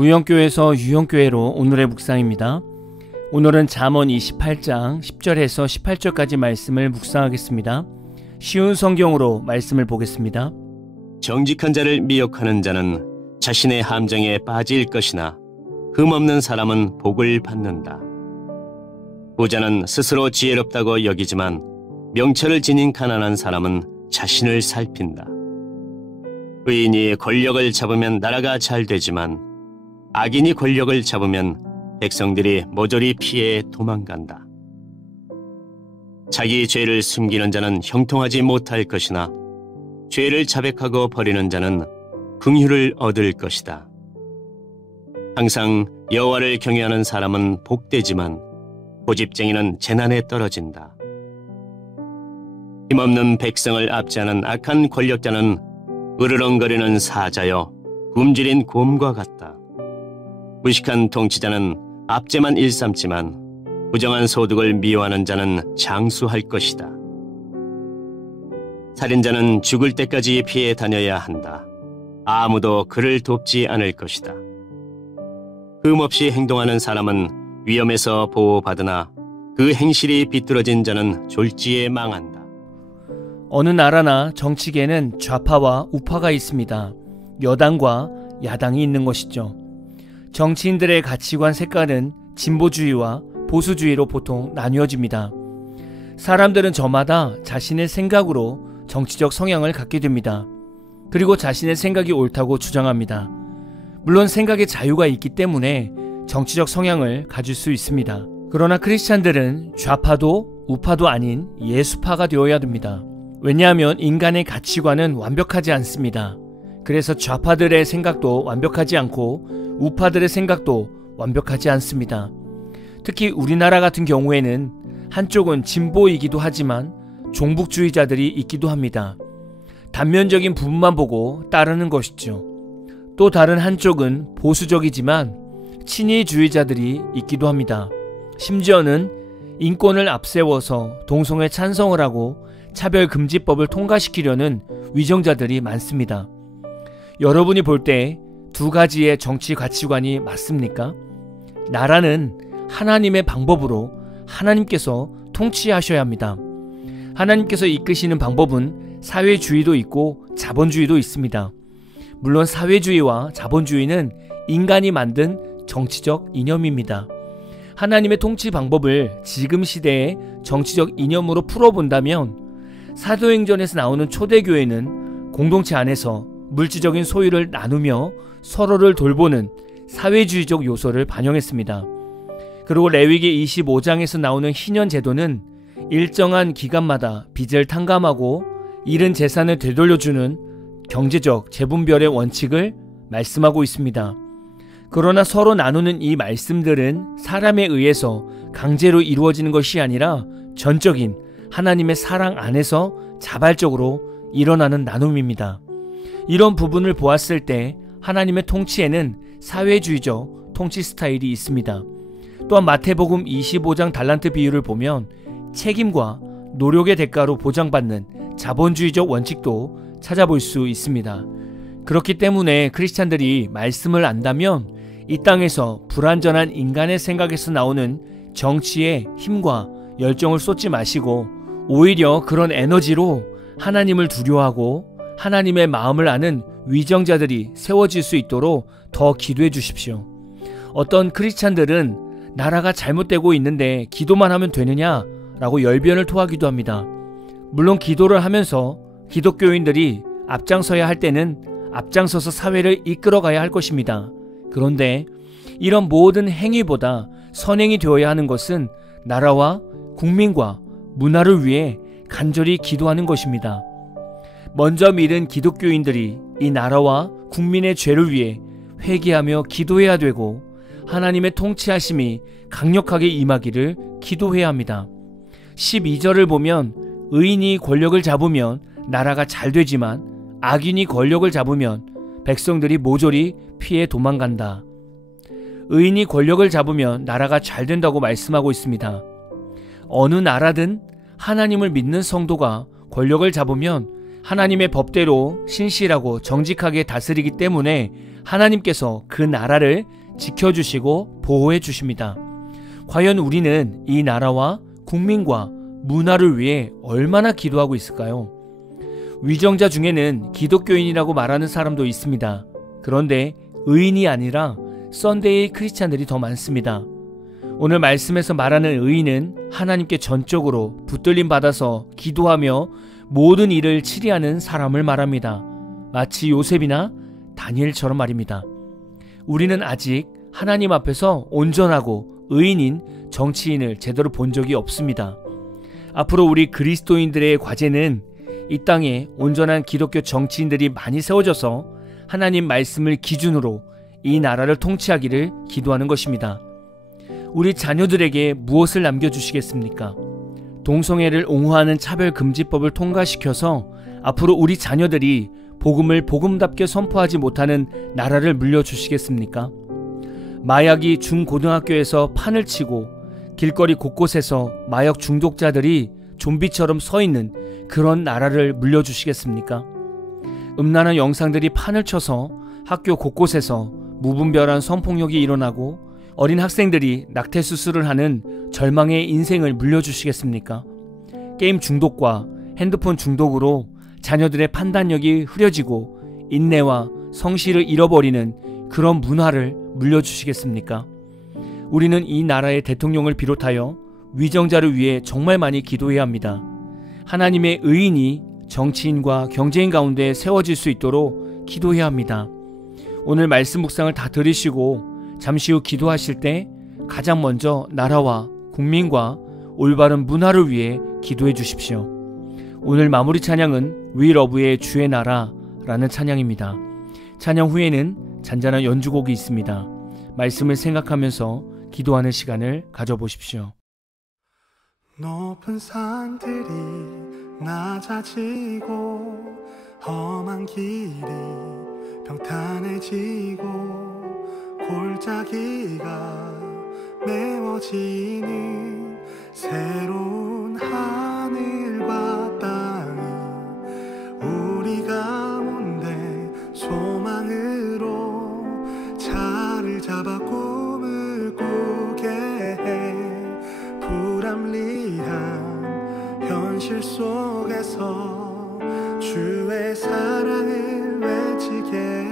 무형교회에서 유형교회로 오늘의 묵상입니다. 오늘은 잠언 28장 10절에서 18절까지 말씀을 묵상하겠습니다. 쉬운 성경으로 말씀을 보겠습니다. 정직한 자를 미혹하는 자는 자신의 함정에 빠질 것이나 흠없는 사람은 복을 받는다. 부자는 스스로 지혜롭다고 여기지만 명철을 지닌 가난한 사람은 자신을 살핀다. 의인이 권력을 잡으면 나라가 잘 되지만 악인이 권력을 잡으면 백성들이 모조리 피해 도망간다. 자기 죄를 숨기는 자는 형통하지 못할 것이나 죄를 자백하고 버리는 자는 긍휼을 얻을 것이다. 항상 여호와를 경외하는 사람은 복되지만 고집쟁이는 재난에 떨어진다. 힘없는 백성을 압제하는 악한 권력자는 으르렁거리는 사자여 굶주린 곰과 같다. 무식한 통치자는 압제만 일삼지만 부정한 소득을 미워하는 자는 장수할 것이다. 살인자는 죽을 때까지 피해 다녀야 한다. 아무도 그를 돕지 않을 것이다. 흠없이 행동하는 사람은 위험에서 보호받으나 그 행실이 비뚤어진 자는 졸지에 망한다. 어느 나라나 정치계에는 좌파와 우파가 있습니다. 여당과 야당이 있는 것이죠. 정치인들의 가치관 색깔은 진보주의와 보수주의로 보통 나뉘어집니다. 사람들은 저마다 자신의 생각으로 정치적 성향을 갖게 됩니다. 그리고 자신의 생각이 옳다고 주장합니다. 물론 생각의 자유가 있기 때문에 정치적 성향을 가질 수 있습니다. 그러나 크리스찬들은 좌파도 우파도 아닌 예수파가 되어야 됩니다. 왜냐하면 인간의 가치관은 완벽하지 않습니다. 그래서 좌파들의 생각도 완벽하지 않고 우파들의 생각도 완벽하지 않습니다. 특히 우리나라 같은 경우에는 한쪽은 진보이기도 하지만 종북주의자들이 있기도 합니다. 단면적인 부분만 보고 따르는 것이죠. 또 다른 한쪽은 보수적이지만 친이주의자들이 있기도 합니다. 심지어는 인권을 앞세워서 동성애 찬성을 하고 차별금지법을 통과시키려는 위정자들이 많습니다. 여러분이 볼 때 두 가지의 정치 가치관이 맞습니까? 나라는 하나님의 방법으로 하나님께서 통치하셔야 합니다. 하나님께서 이끄시는 방법은 사회주의도 있고 자본주의도 있습니다. 물론 사회주의와 자본주의는 인간이 만든 정치적 이념입니다. 하나님의 통치 방법을 지금 시대의 정치적 이념으로 풀어본다면 사도행전에서 나오는 초대교회는 공동체 안에서 물질적인 소유를 나누며 서로를 돌보는 사회주의적 요소를 반영했습니다. 그리고 레위기 25장에서 나오는 희년 제도는 일정한 기간마다 빚을 탕감하고 잃은 재산을 되돌려주는 경제적 재분별의 원칙을 말씀하고 있습니다. 그러나 서로 나누는 이 말씀들은 사람에 의해서 강제로 이루어지는 것이 아니라 전적인 하나님의 사랑 안에서 자발적으로 일어나는 나눔입니다. 이런 부분을 보았을 때 하나님의 통치에는 사회주의적 통치 스타일이 있습니다. 또한 마태복음 25장 달란트 비유를 보면 책임과 노력의 대가로 보장받는 자본주의적 원칙도 찾아볼 수 있습니다. 그렇기 때문에 크리스찬들이 말씀을 안다면 이 땅에서 불완전한 인간의 생각에서 나오는 정치에 힘과 열정을 쏟지 마시고 오히려 그런 에너지로 하나님을 두려워하고 하나님의 마음을 아는 위정자들이 세워질 수 있도록 더 기도해 주십시오. 어떤 크리스찬들은 나라가 잘못되고 있는데 기도만 하면 되느냐라고 열변을 토하기도 합니다. 물론 기도를 하면서 기독교인들이 앞장서야 할 때는 앞장서서 사회를 이끌어가야 할 것입니다. 그런데 이런 모든 행위보다 선행이 되어야 하는 것은 나라와 국민과 문화를 위해 간절히 기도하는 것입니다. 먼저 믿은 기독교인들이 이 나라와 국민의 죄를 위해 회개하며 기도해야 되고 하나님의 통치하심이 강력하게 임하기를 기도해야 합니다. 12절을 보면 의인이 권력을 잡으면 나라가 잘 되지만 악인이 권력을 잡으면 백성들이 모조리 피해 도망간다. 의인이 권력을 잡으면 나라가 잘 된다고 말씀하고 있습니다. 어느 나라든 하나님을 믿는 성도가 권력을 잡으면 하나님의 법대로 신실하고 정직하게 다스리기 때문에 하나님께서 그 나라를 지켜주시고 보호해 주십니다. 과연 우리는 이 나라와 국민과 문화를 위해 얼마나 기도하고 있을까요? 위정자 중에는 기독교인이라고 말하는 사람도 있습니다. 그런데 의인이 아니라 썬데이 크리스찬들이 더 많습니다. 오늘 말씀에서 말하는 의인은 하나님께 전적으로 붙들림 받아서 기도하며 모든 일을 치리하는 사람을 말합니다. 마치 요셉이나 다니엘처럼 말입니다. 우리는 아직 하나님 앞에서 온전하고 의인인 정치인을 제대로 본 적이 없습니다. 앞으로 우리 그리스도인들의 과제는 이 땅에 온전한 기독교 정치인들이 많이 세워져서 하나님 말씀을 기준으로 이 나라를 통치하기를 기도하는 것입니다. 우리 자녀들에게 무엇을 남겨주시겠습니까? 동성애를 옹호하는 차별금지법을 통과시켜서 앞으로 우리 자녀들이 복음을 복음답게 선포하지 못하는 나라를 물려주시겠습니까? 마약이 중고등학교에서 판을 치고 길거리 곳곳에서 마약 중독자들이 좀비처럼 서 있는 그런 나라를 물려주시겠습니까? 음란한 영상들이 판을 쳐서 학교 곳곳에서 무분별한 성폭력이 일어나고 어린 학생들이 낙태 수술을 하는 절망의 인생을 물려주시겠습니까? 게임 중독과 핸드폰 중독으로 자녀들의 판단력이 흐려지고 인내와 성실을 잃어버리는 그런 문화를 물려주시겠습니까? 우리는 이 나라의 대통령을 비롯하여 위정자를 위해 정말 많이 기도해야 합니다. 하나님의 의인이 정치인과 경제인 가운데 세워질 수 있도록 기도해야 합니다. 오늘 말씀 묵상을 다 들으시고 잠시 후 기도하실 때 가장 먼저 나라와 국민과 올바른 문화를 위해 기도해 주십시오. 오늘 마무리 찬양은 We Love의 주의 나라라는 찬양입니다. 찬양 후에는 잔잔한 연주곡이 있습니다. 말씀을 생각하면서 기도하는 시간을 가져보십시오. 높은 산들이 낮아지고 험한 길이 평탄해지고 골짜기가 메워지는 새로운 하늘과 땅이 우리 가운데 소망으로 자리를 잡아 꿈을 꾸게 해. 불합리한 현실 속에서 주의 사랑을 외치게 해.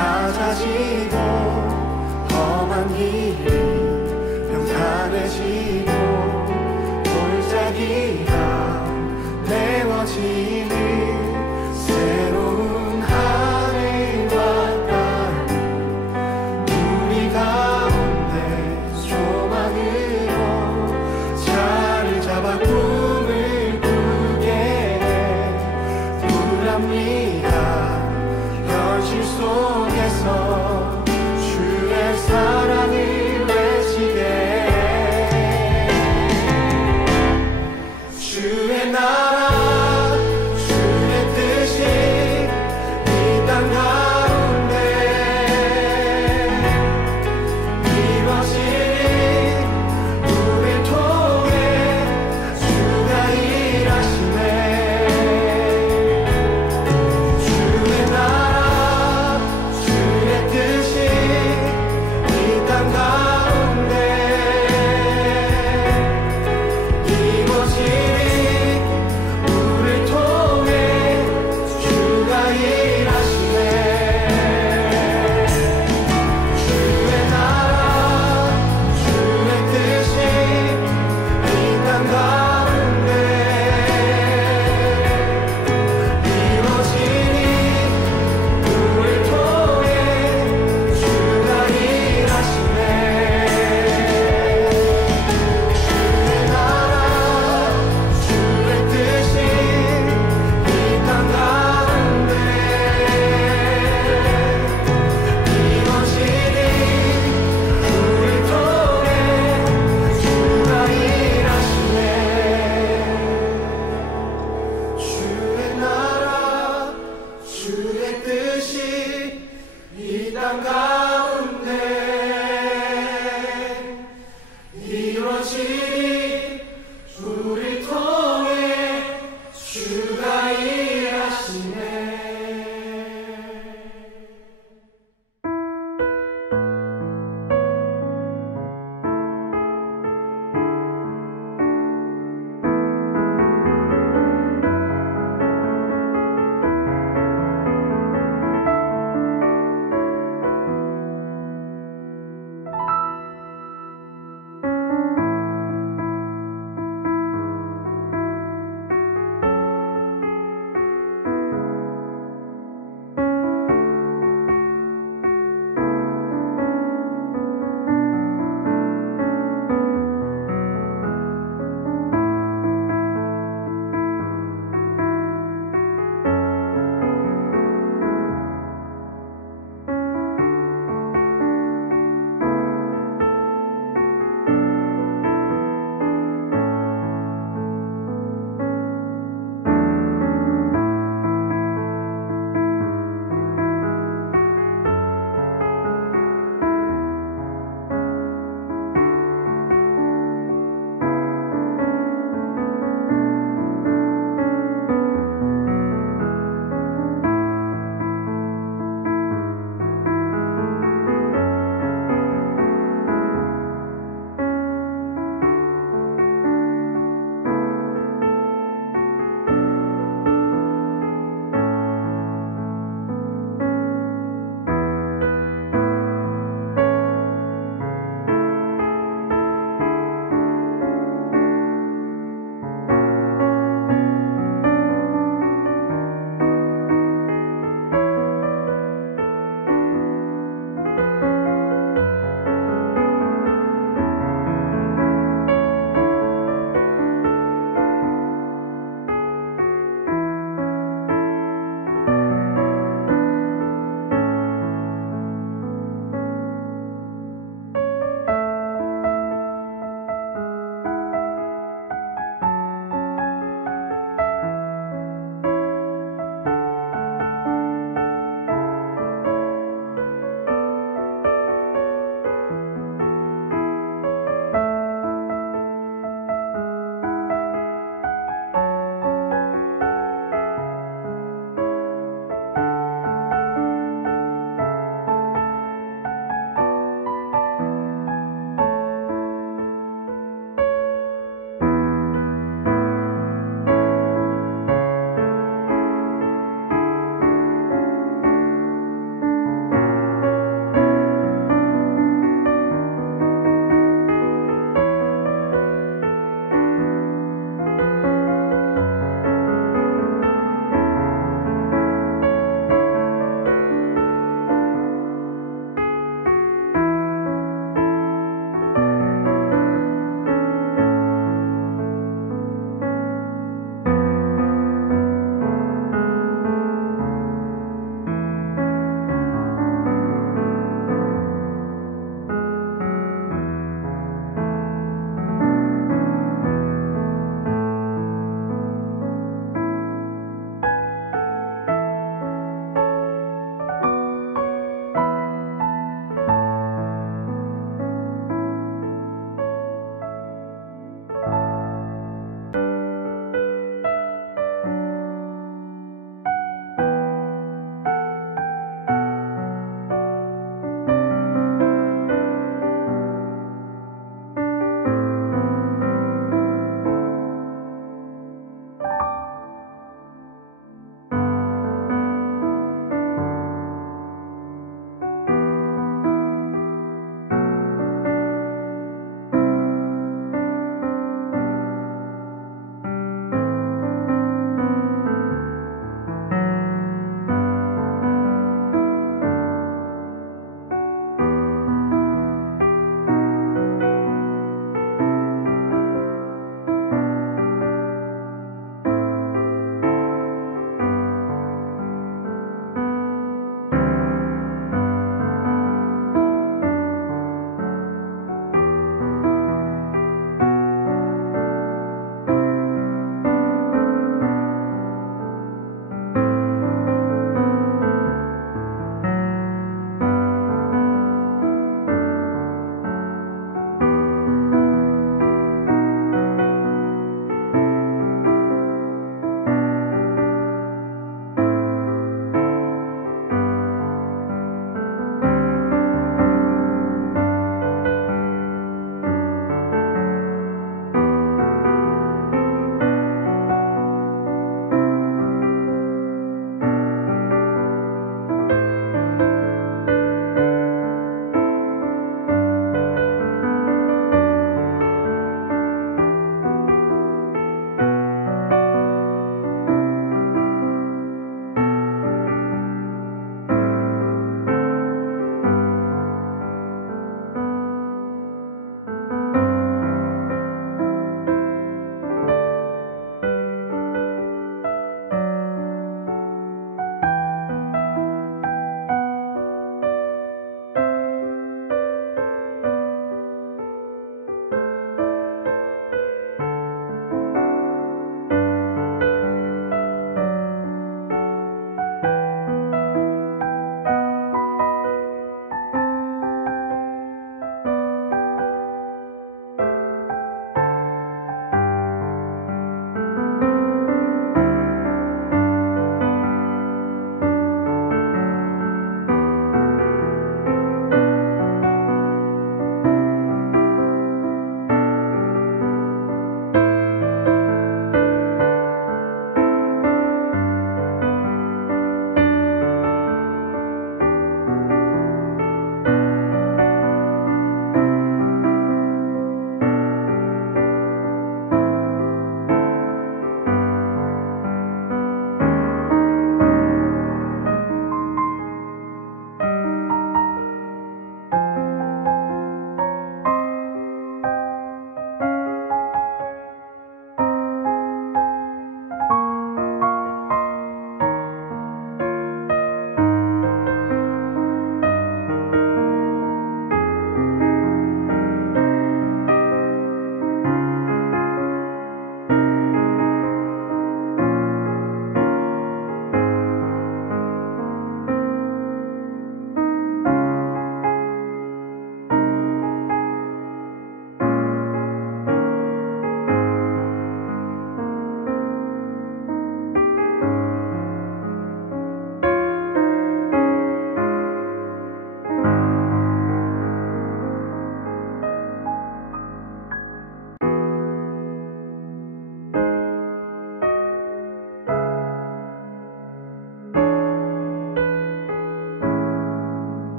낮아지고 험한 길이 평탄해지고